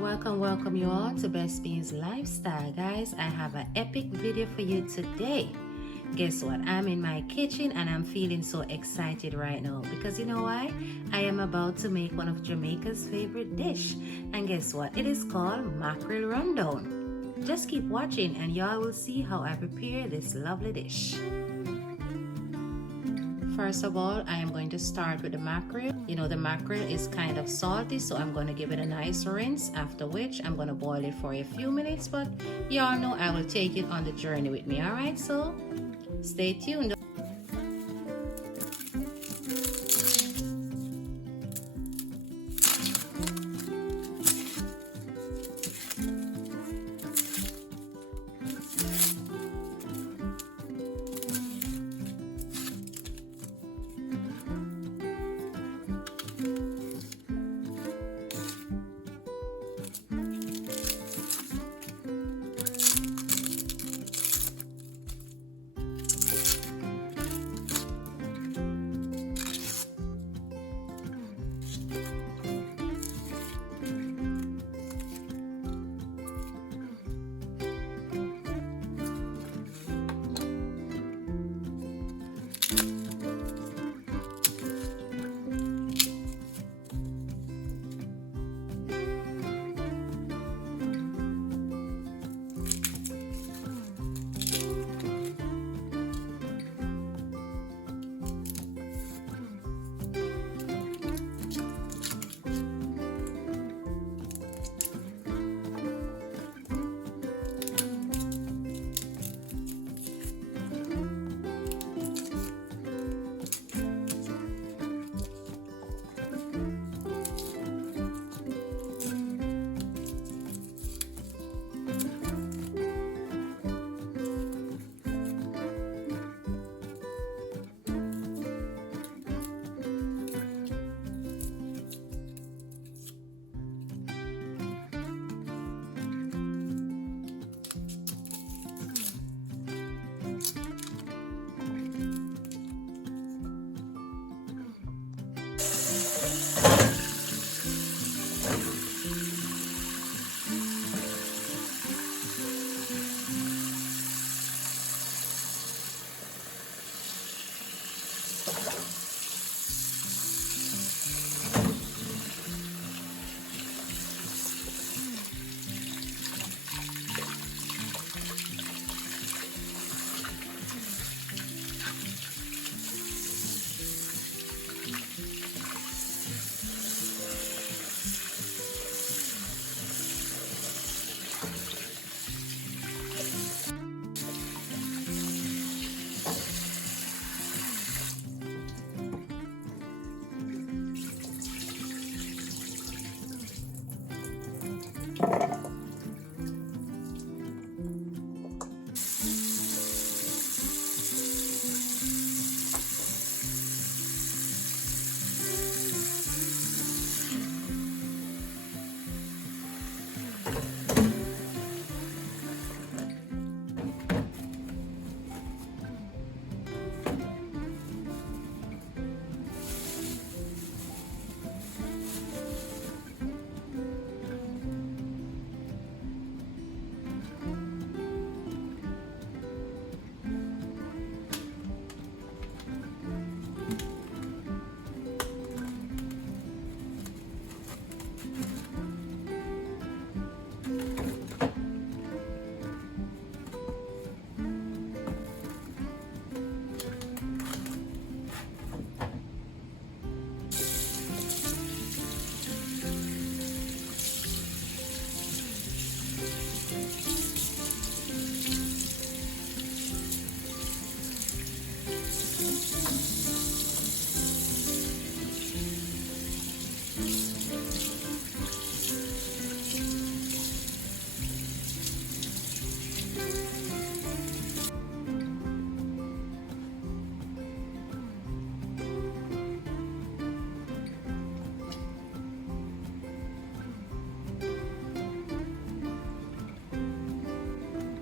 Welcome you all to Best Beans Lifestyle. Guys, I have an epic video for you today. Guess what? I'm in my kitchen and I'm feeling so excited right now because you know why? I am about to make one of Jamaica's favorite dish. And guess what? It is called mackerel rundown. Just keep watching and y'all will see how I prepare this lovely dish. First of all, I am going to start with the mackerel. You know, the mackerel is kind of salty, so I'm going to give it a nice rinse, after which I'm going to boil it for a few minutes, but y'all know I will take it on the journey with me, alright? So stay tuned.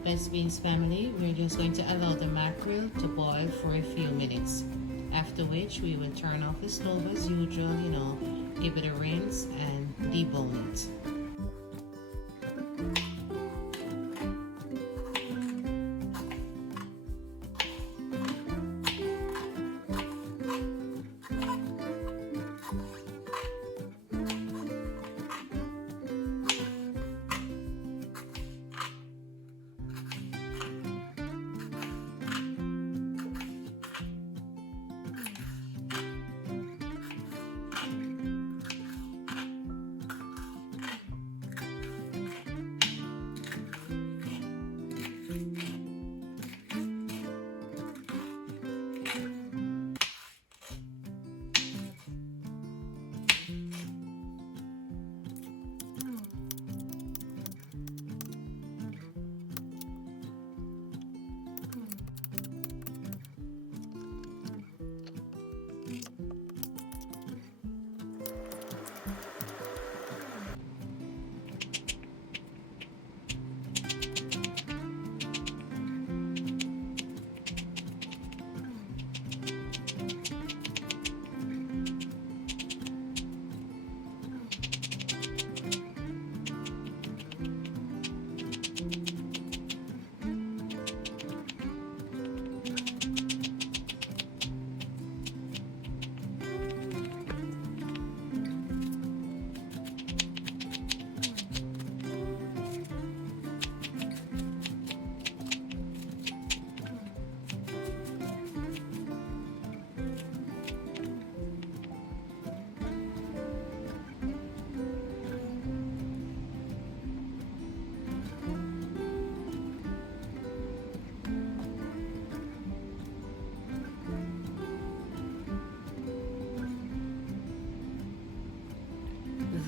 Best Beans family, we're just going to allow the mackerel to boil for a few minutes, after which we will turn off the stove as usual, give it a rinse and debone it.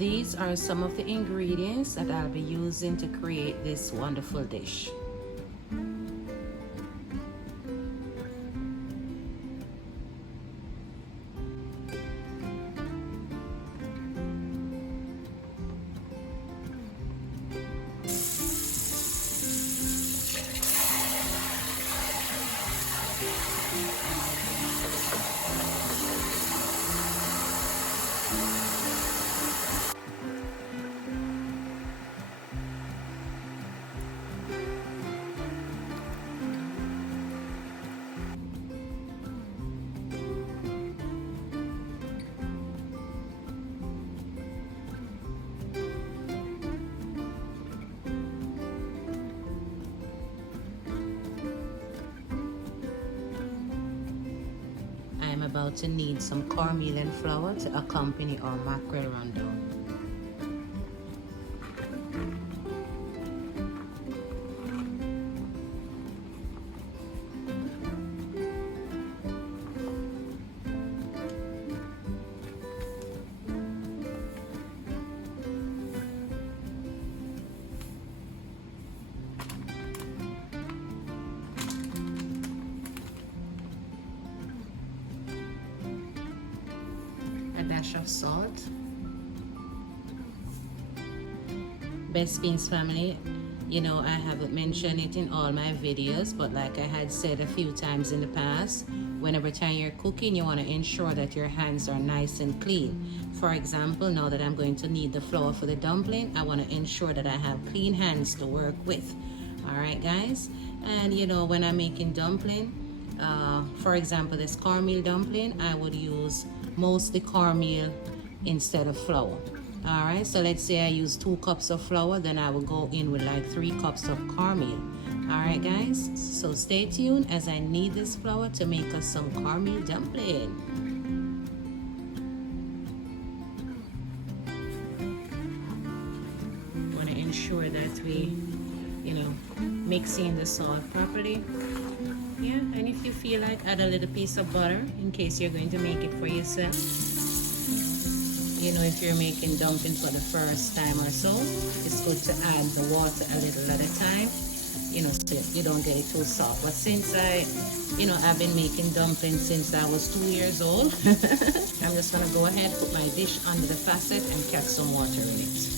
These are some of the ingredients that I'll be using to create this wonderful dish. I'm about to need some cornmeal and flour to accompany our mackerel rundown. A dash of salt. Best Beans family, you know, I haven't mentioned it in all my videos, but like I had said a few times in the past, whenever time you're cooking, you want to ensure that your hands are nice and clean. For example, now that I'm going to need the flour for the dumpling, I want to ensure that I have clean hands to work with. All right, guys. And you know, when I'm making dumpling, for example, this cornmeal dumpling, I would use mostly cornmeal instead of flour. All right, so let's say I use 2 cups of flour, then I will go in with like 3 cups of cornmeal. All right, guys, so stay tuned as I need this flour to make us some cornmeal dumpling. Want to ensure that we, you know, mixing the salt properly. Yeah, and if you feel like, add a little piece of butter in case you're going to make it for yourself. You know, if you're making dumpling for the first time or so, it's good to add the water a little at a time, you know, so you don't get it too soft. But since I've been making dumplings since I was 2 years old, I'm just gonna go ahead, put my dish under the faucet and catch some water in it.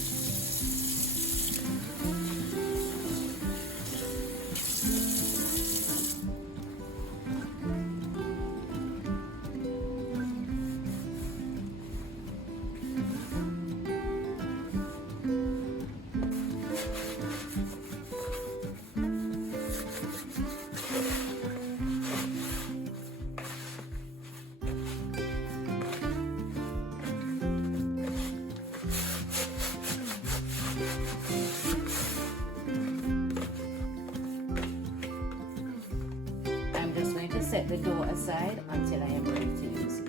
Set the dough aside until I am ready to use it.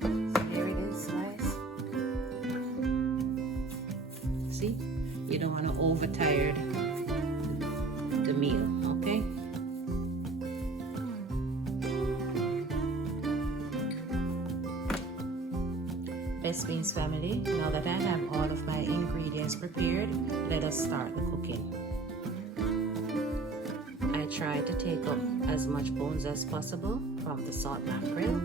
So here it is, guys. See, you don't want to overtire the meal, okay? Best Beans family, now that I have all of my ingredients prepared, let us start the cooking. Try to take up as much bones as possible from the salt mackerel.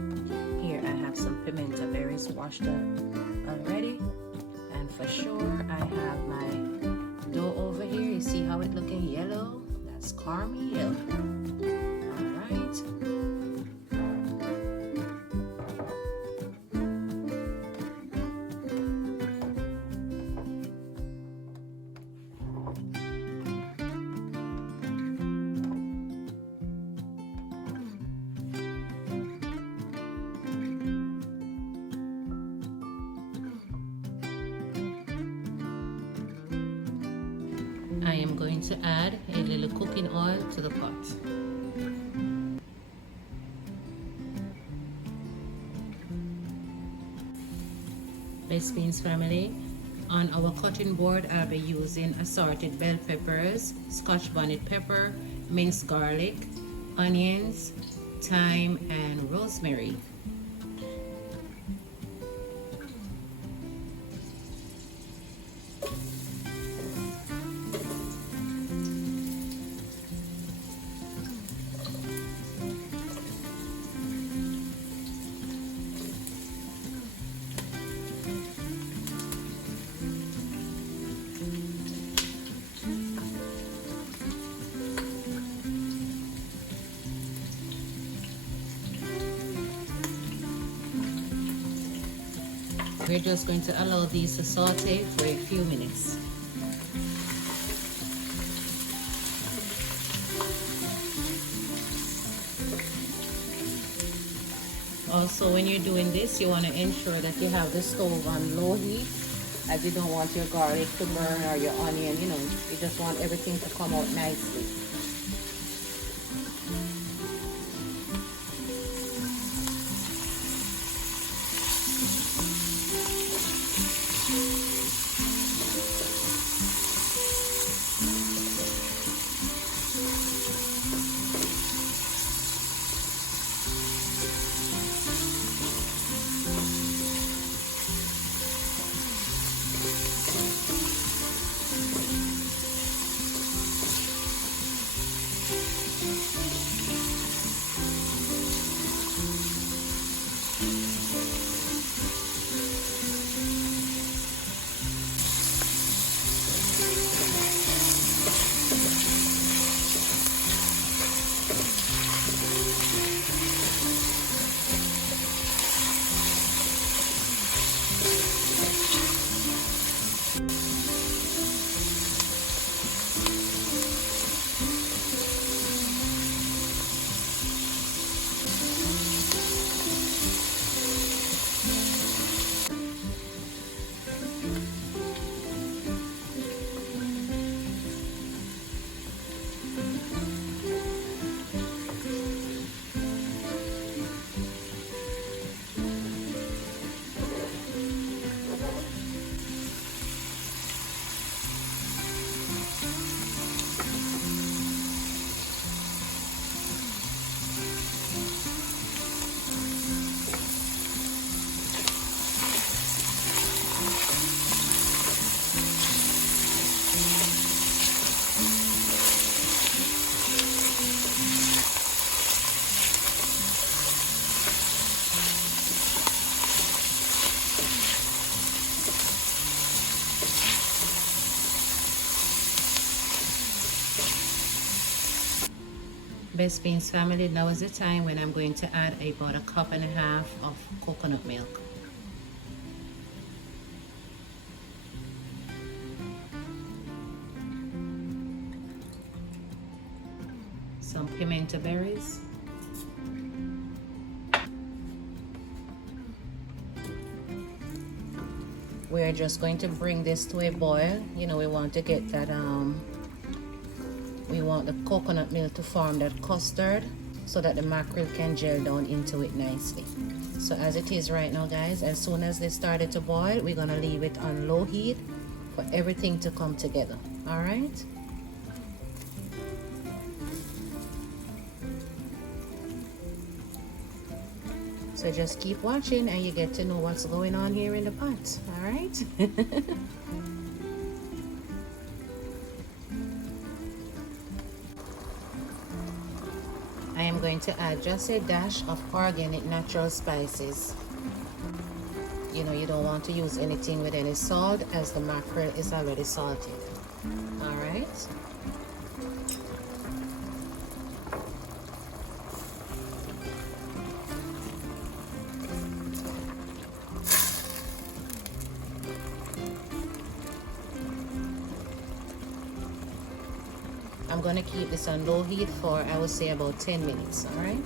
Here I have some pimento berries washed up already, and for sure I have my dough over here. You see how it's looking yellow? That's cornmeal. All right. I am going to add a little cooking oil to the pot. Best Beans family, on our cutting board I'll be using assorted bell peppers, Scotch bonnet pepper, minced garlic, onions, thyme, and rosemary. We're just going to allow these to saute for a few minutes. Also, when you're doing this, you want to ensure that you have the stove on low heat, as you don't want your garlic to burn or your onion, you know, you just want everything to come out nicely. Best Beans family, now is the time when I'm going to add about 1.5 cups of coconut milk. Some pimento berries. We're just going to bring this to a boil. You know, we want to get that we want the coconut milk to form that custard so that the mackerel can gel down into it nicely. So as it is right now, guys, as soon as this started to boil, we're gonna leave it on low heat for everything to come together. All right. So just keep watching and you get to know what's going on here in the pot. All right. I am going to add just a dash of organic natural spices. You know, you don't want to use anything with any salt as the mackerel is already salted. All right. I'm going to keep this on low heat for, I would say, about 10 minutes, all right?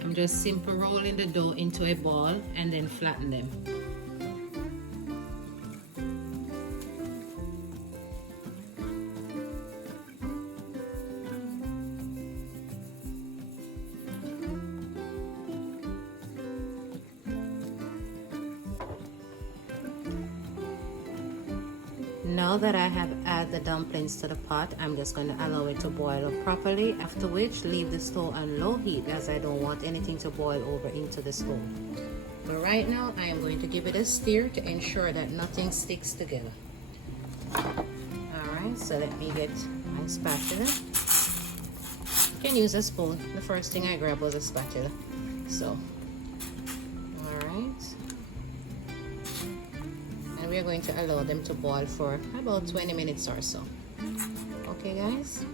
I'm just simply rolling the dough into a ball and then flatten them. Now that I have added the dumplings to the pot, I'm just going to allow it to boil up properly, after which leave the stove on low heat as I don't want anything to boil over into the stove. But right now I am going to give it a stir to ensure that nothing sticks together. Alright, so let me get my spatula. You can use a spoon. The first thing I grabbed was a spatula. So, alright. we're going to allow them to boil for about 20 minutes or so. Okay guys,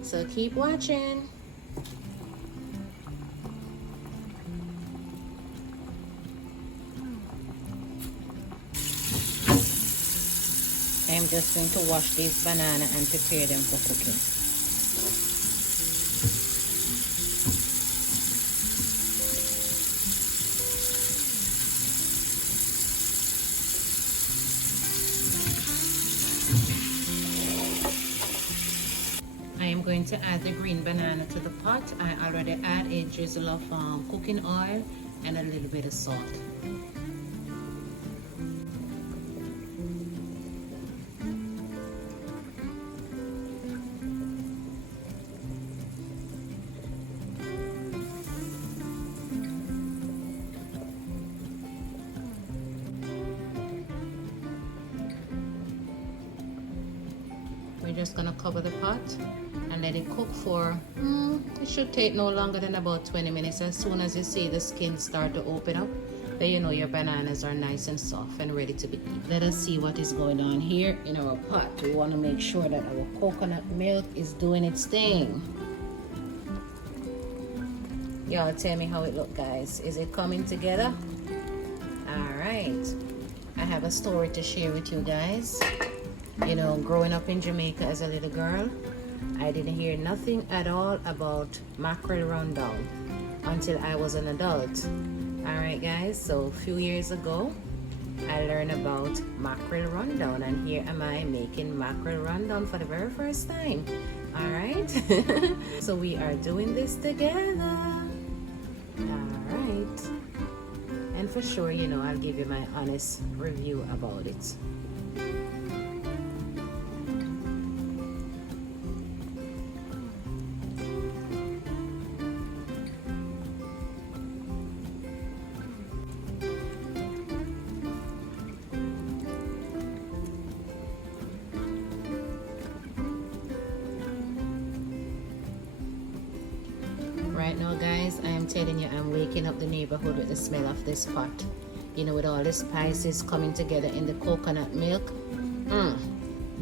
so keep watching. I'm just going to wash these banana and prepare them for cooking. I am going to add the green banana to the pot. I already add a drizzle of cooking oil and a little bit of salt. We're just gonna cover the pot and let it cook for, it should take no longer than about 20 minutes. As soon as you see the skin start to open up, then you know your bananas are nice and soft and ready to be eaten. Let us see what is going on here in our pot. We want to make sure that our coconut milk is doing its thing. Y'all tell me how it look, guys. Is it coming together? All right. I have a story to share with you guys. You know, growing up in Jamaica as a little girl, I didn't hear nothing at all about mackerel rundown until I was an adult. All right guys, so a few years ago I learned about mackerel rundown, and here am I making mackerel rundown for the very first time. All right. So we are doing this together. All right, and for sure, you know, I'll give you my honest review about it. Right now guys, I am telling you, I'm waking up the neighborhood with the smell of this pot. You know, with all the spices coming together in the coconut milk.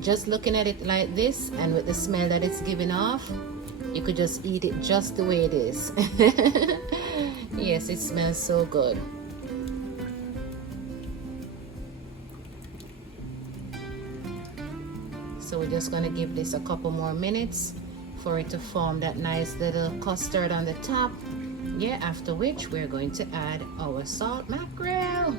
Just looking at it like this and with the smell that it's giving off, you could just eat it just the way it is. Yes, it smells so good. So we're just going to give this a couple more minutes for it to form that nice little custard on the top. Yeah, after which we're going to add our salt mackerel.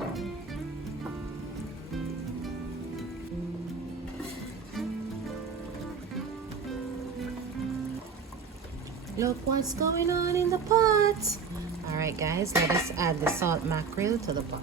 Look what's going on in the pot. All right guys, let us add the salt mackerel to the pot.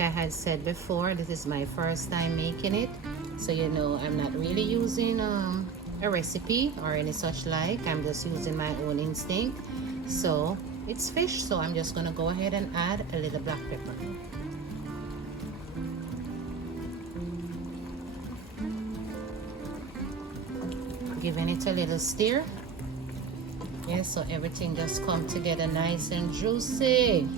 I had said before, this is my first time making it, so you know I'm not really using a recipe or any such like. I'm just using my own instinct. So it's fish, so I'm just gonna go ahead and add a little black pepper. Giving it a little stir. Yeah, so everything just come together nice and juicy.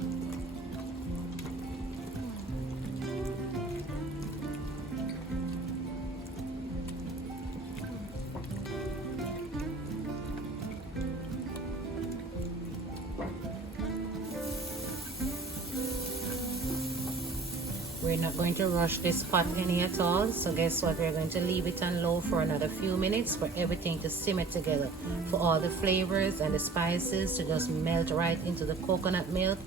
We're not going to rush this pot any at all, so guess what, we're going to leave it on low for another few minutes for everything to simmer together, for all the flavors and the spices to just melt right into the coconut milk.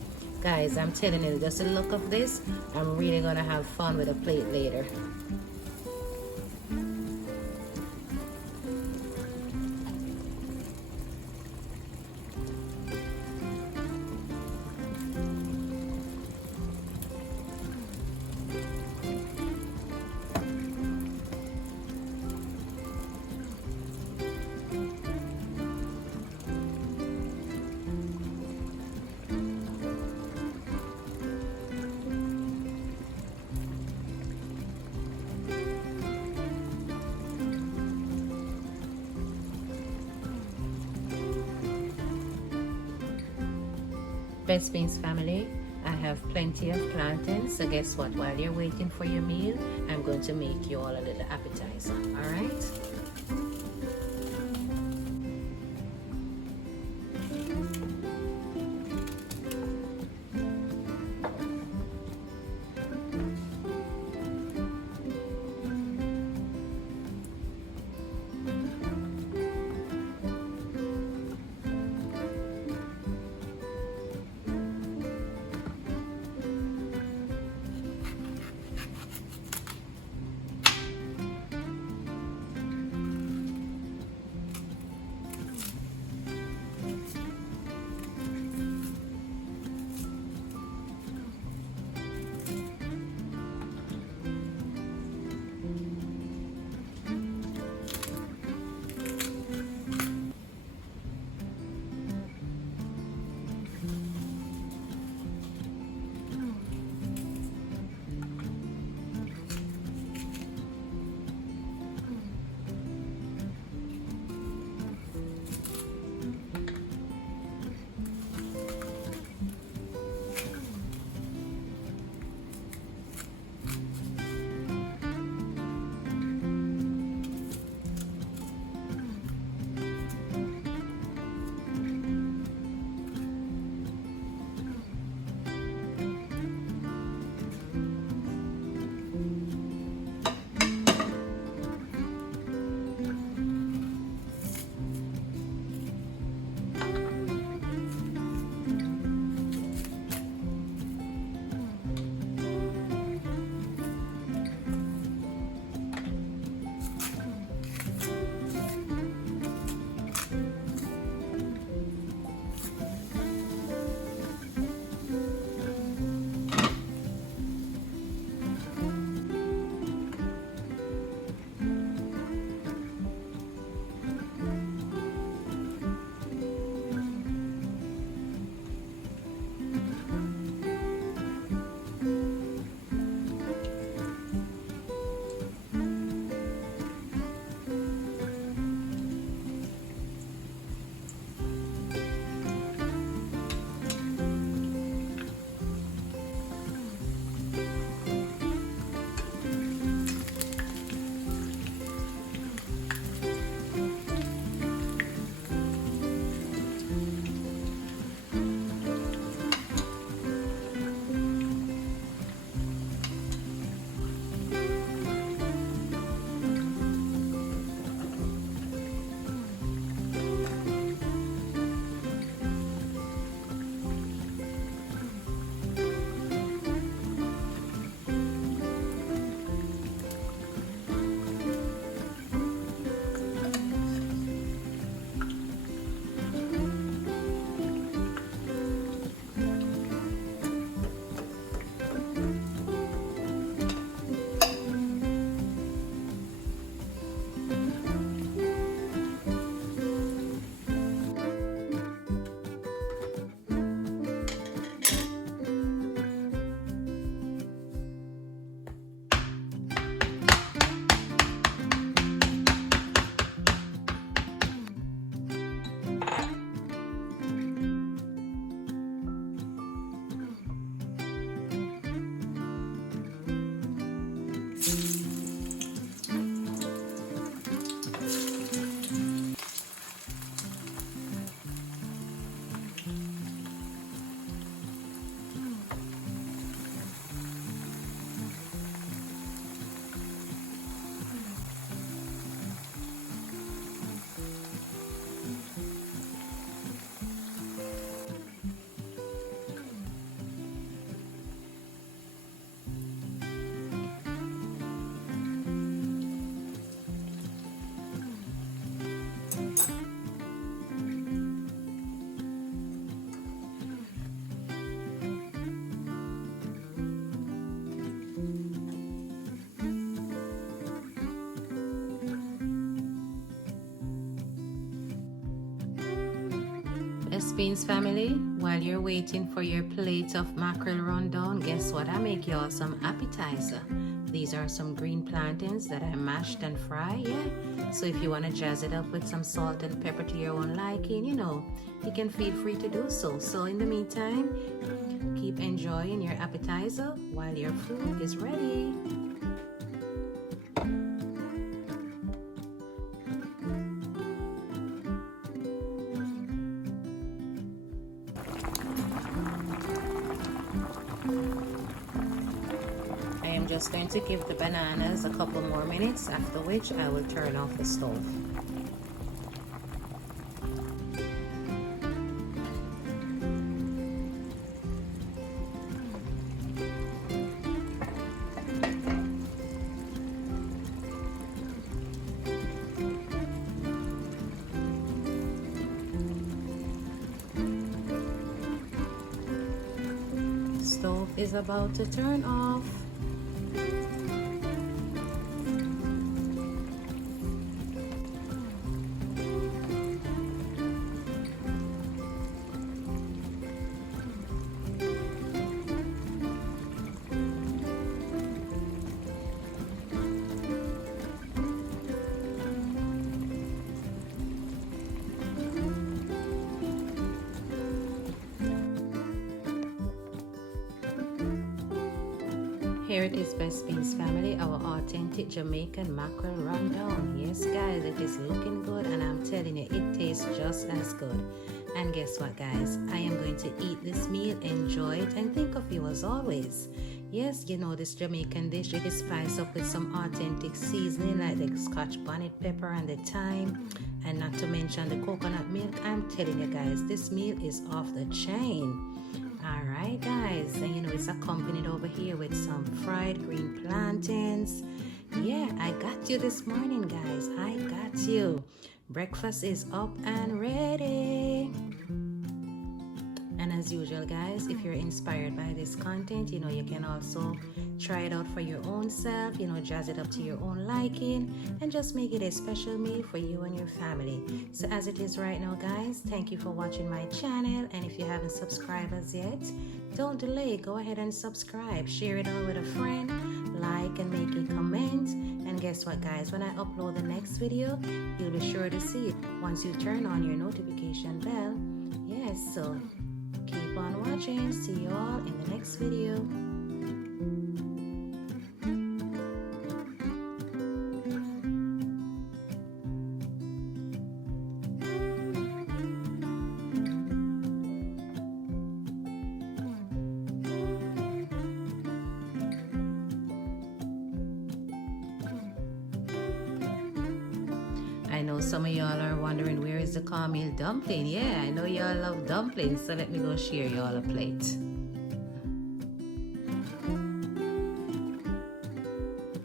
Guys, I'm telling you, just the look of this, I'm really gonna have fun with a plate later. Best Beans family, I have plenty of plantains, so guess what? While you're waiting for your meal, I'm going to make you all a little appetizer, all right? Beans family, while you're waiting for your plate of mackerel rundown, guess what? I make y'all some appetizer. These are some green plantains that I mashed and fried, yeah. So if you want to jazz it up with some salt and pepper to your own liking, you know, you can feel free to do so. So in the meantime, keep enjoying your appetizer while your food is ready. I'm just going to give the bananas a couple more minutes, after which I will turn off the stove. Stove is about to turn off. Here it is, Best Beans family, our authentic Jamaican mackerel rundown. Yes guys, it is looking good, and I'm telling you, it tastes just as good. And guess what guys, I am going to eat this meal, enjoy it, and think of you as always. Yes, you know, this Jamaican dish, it is spiced up with some authentic seasoning like the scotch bonnet pepper and the thyme, and not to mention the coconut milk. I'm telling you guys, this meal is off the chain. Alright guys, and you know, it's accompanied over here with some fried green plantains. Yeah, I got you this morning guys, I got you. Breakfast is up and ready. And as usual guys, if you're inspired by this content, you know, you can also try it out for your own self, you know, jazz it up to your own liking, and just make it a special meal for you and your family. So as it is right now guys, thank you for watching my channel, and if you haven't subscribed as yet, don't delay, go ahead and subscribe, share it out with a friend, like and make a comment. And guess what guys, when I upload the next video, you'll be sure to see it once you turn on your notification bell. Yes, so keep on watching. See you all in the next video. I know some of y'all are wondering, where is the cornmeal dumpling? Yeah, I know y'all love dumplings, so let me go share y'all a plate.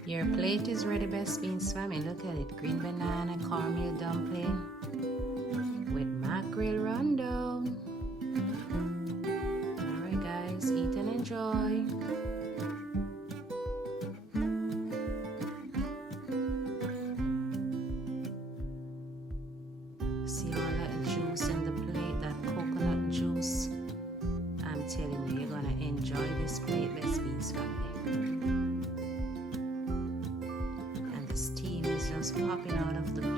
Your plate is ready, Best Beans family. Look at it, green banana cornmeal dumpling with mackerel rundown. Alright guys, eat and enjoy. See all that juice in the plate, that coconut juice. I'm telling you, you're gonna enjoy this plate, Best Beans family. And the steam is just popping out of the plate.